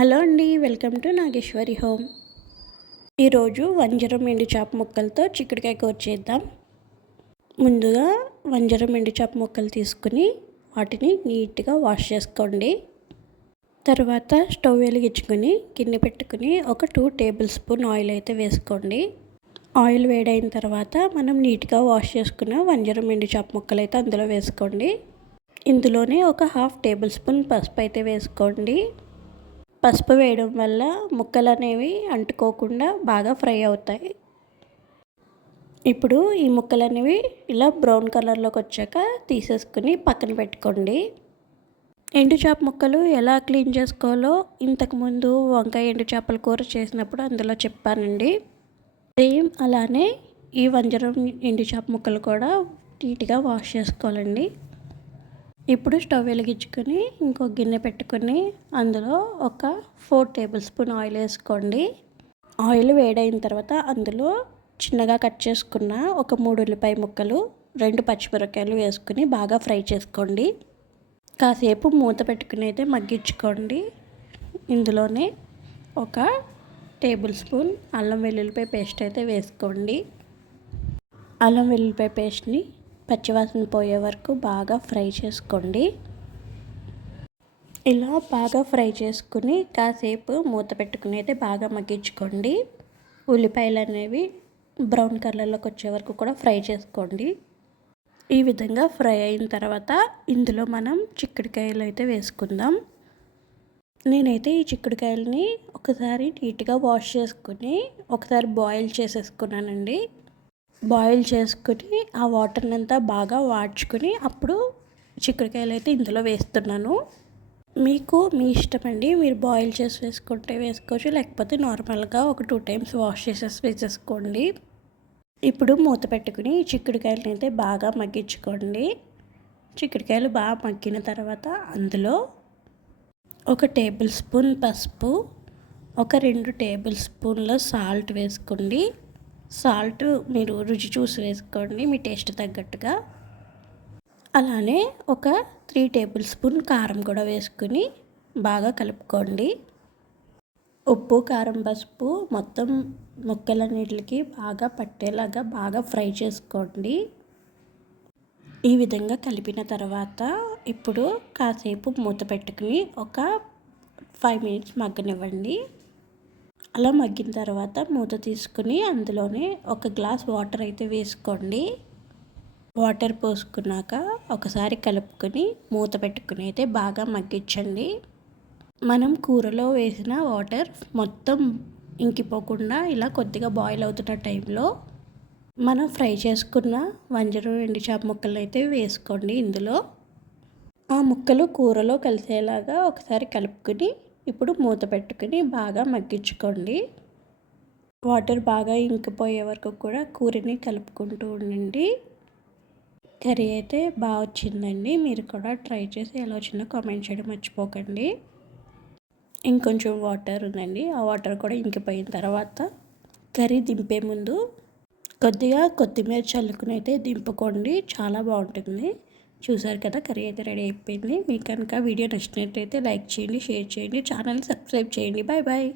Hello అండి, welcome to Nageswari home. ఈరోజు వంజరం ఎండు చేప ముక్కలతో చిక్కుడుకాయ కూర చేద్దాం. ముందుగా వంజరం ఎండు చేప ముక్కలు తీసుకుని వాటిని నీట్గా వాష్ చేసుకోండి. తర్వాత స్టవ్ వెలిగించుకొని గిన్నె పెట్టుకుని ఒక 2 టేబుల్ స్పూన్ ఆయిల్ అయితే వేసుకోండి. ఆయిల్ వేడైన తర్వాత మనం నీట్గా వాష్ చేసుకున్న వంజరం ఎండు చేప ముక్కలు అయితే అందులో వేసుకోండి. ఇందులోనే ఒక 1/2 టేబుల్ స్పూన్ పసుపు అయితే వేసుకోండి. పసుపు వేయడం వల్ల ముక్కలు అనేవి అంటుకోకుండా బాగా ఫ్రై అవుతాయి. ఇప్పుడు ఈ ముక్కలు అనేవి ఇలా బ్రౌన్ కలర్లోకి వచ్చాక తీసేసుకుని పక్కన పెట్టుకోండి. ఎండు చేప ముక్కలు ఎలా క్లీన్ చేసుకోవాలో ఇంతకుముందు వంకాయ ఎండు చేపల కూర చేసినప్పుడు అందులో చెప్పానండి. సేమ్ అలానే ఈ వంజరం ఎండు చేప ముక్కలు కూడా నీట్గా వాష్ చేసుకోవాలండి. ఇప్పుడు స్టవ్ వెలిగించుకొని ఇంకో గిన్నె పెట్టుకొని అందులో ఒక 4 టేబుల్ స్పూన్ ఆయిల్ వేసుకోండి. ఆయిల్ వేడైన తర్వాత అందులో చిన్నగా కట్ చేసుకున్న ఒక 3 ఉల్లిపాయ ముక్కలు, 2 పచ్చిమిరపకాయలు వేసుకుని బాగా ఫ్రై చేసుకోండి. కాసేపు మూత పెట్టుకుని అయితే మగ్గించుకోండి. ఇందులోనే ఒక టేబుల్ స్పూన్ అల్లం వెల్లుల్లిపాయ పేస్ట్ అయితే వేసుకోండి. అల్లం వెల్లుల్లిపాయ పేస్ట్ని పచ్చివాసన పోయే వరకు బాగా ఫ్రై చేసుకోండి. ఇలా బాగా ఫ్రై చేసుకుని కాసేపు మూత పెట్టుకుని అయితే బాగా మగ్గించుకోండి. ఉల్లిపాయలు అనేవి బ్రౌన్ కలర్లోకి వచ్చే వరకు కూడా ఫ్రై చేసుకోండి. ఈ విధంగా ఫ్రై అయిన తర్వాత ఇందులో మనం చిక్కుడుకాయలు అయితే వేసుకుందాం. నేనైతే ఈ చిక్కుడుకాయలని ఒకసారి నీట్గా వాష్ చేసుకుని ఒకసారి బాయిల్ చేసేసుకున్నానండి. బాయిల్ చేసుకుని ఆ వాటర్ని అంతా బాగా వాడ్చుకుని అప్పుడు చిక్కుడుకాయలు అయితే ఇందులో వేస్తున్నాను. మీకు మీ ఇష్టం అండి, మీరు బాయిల్ చేసి వేసుకుంటే వేసుకోవచ్చు, లేకపోతే నార్మల్గా ఒక 2 టైమ్స్ వాష్ చేసేసి వేసేసుకోండి. ఇప్పుడు మూత పెట్టుకుని చిక్కుడుకాయలని అయితే బాగా మగ్గించుకోండి. చిక్కుడుకాయలు బాగా మగ్గిన తర్వాత అందులో ఒక టేబుల్ స్పూన్ పసుపు, ఒక 2 టేబుల్ స్పూన్ల సాల్ట్ వేసుకోండి. సాల్ట్ మీరు రుచి చూసి వేసుకోండి మీ టేస్ట్ తగ్గట్టుగా. అలానే ఒక 3 టేబుల్ స్పూన్ కారం కూడా వేసుకుని బాగా కలుపుకోండి. ఉప్పు, కారం, పసుపు మొత్తం ముక్కలన్నిటికి బాగా పట్టేలాగా బాగా ఫ్రై చేసుకోండి. ఈ విధంగా కలిపిన తర్వాత ఇప్పుడు కాసేపు మూత పెట్టుకుని ఒక 5 మినిట్స్ మగ్గనివ్వండి. అలా మగ్గిన తర్వాత మూత తీసుకుని అందులోనే ఒక గ్లాస్ వాటర్ అయితే వేసుకోండి. వాటర్ పోసుకున్నాక ఒకసారి కలుపుకొని మూత పెట్టుకుని అయితే బాగా మగ్గించండి. మనం కూరలో వేసిన వాటర్ మొత్తం ఇంకిపోకుండా ఇలా కొద్దిగా బాయిల్ అవుతున్న టైంలో మనం ఫ్రై చేసుకున్న వంజరం ఎండు చేప ముక్కలు అయితే వేసుకోండి. ఇందులో ఆ ముక్కలు కూరలో కలిసేలాగా ఒకసారి కలుపుకొని ఇప్పుడు మూత పెట్టుకుని బాగా మగ్గించుకోండి. వాటర్ బాగా ఇంకిపోయే వరకు కూడా కూరని కలుపుకుంటూ ఉండండి. కర్రీ అయితే బాగా వచ్చిందండి. మీరు కూడా ట్రై చేసి ఎలా వచ్చిందో కామెంట్ చేయడం మర్చిపోకండి. ఇంకొంచెం వాటర్ ఉందండి, ఆ వాటర్ కూడా ఇంకిపోయిన తర్వాత కర్రీ దింపే ముందు కొద్దిగా కొత్తిమీర చల్లుకుని అయితే దింపుకోండి, చాలా బాగుంటుంది. చూసారు కదా, కర్రీ అయితే రెడీ అయిపోయింది. మీకు కనుక వీడియో నచ్చినట్లయితే లైక్ చేయండి, షేర్ చేయండి, ఛానల్ని సబ్స్క్రైబ్ చేయండి. Bye bye.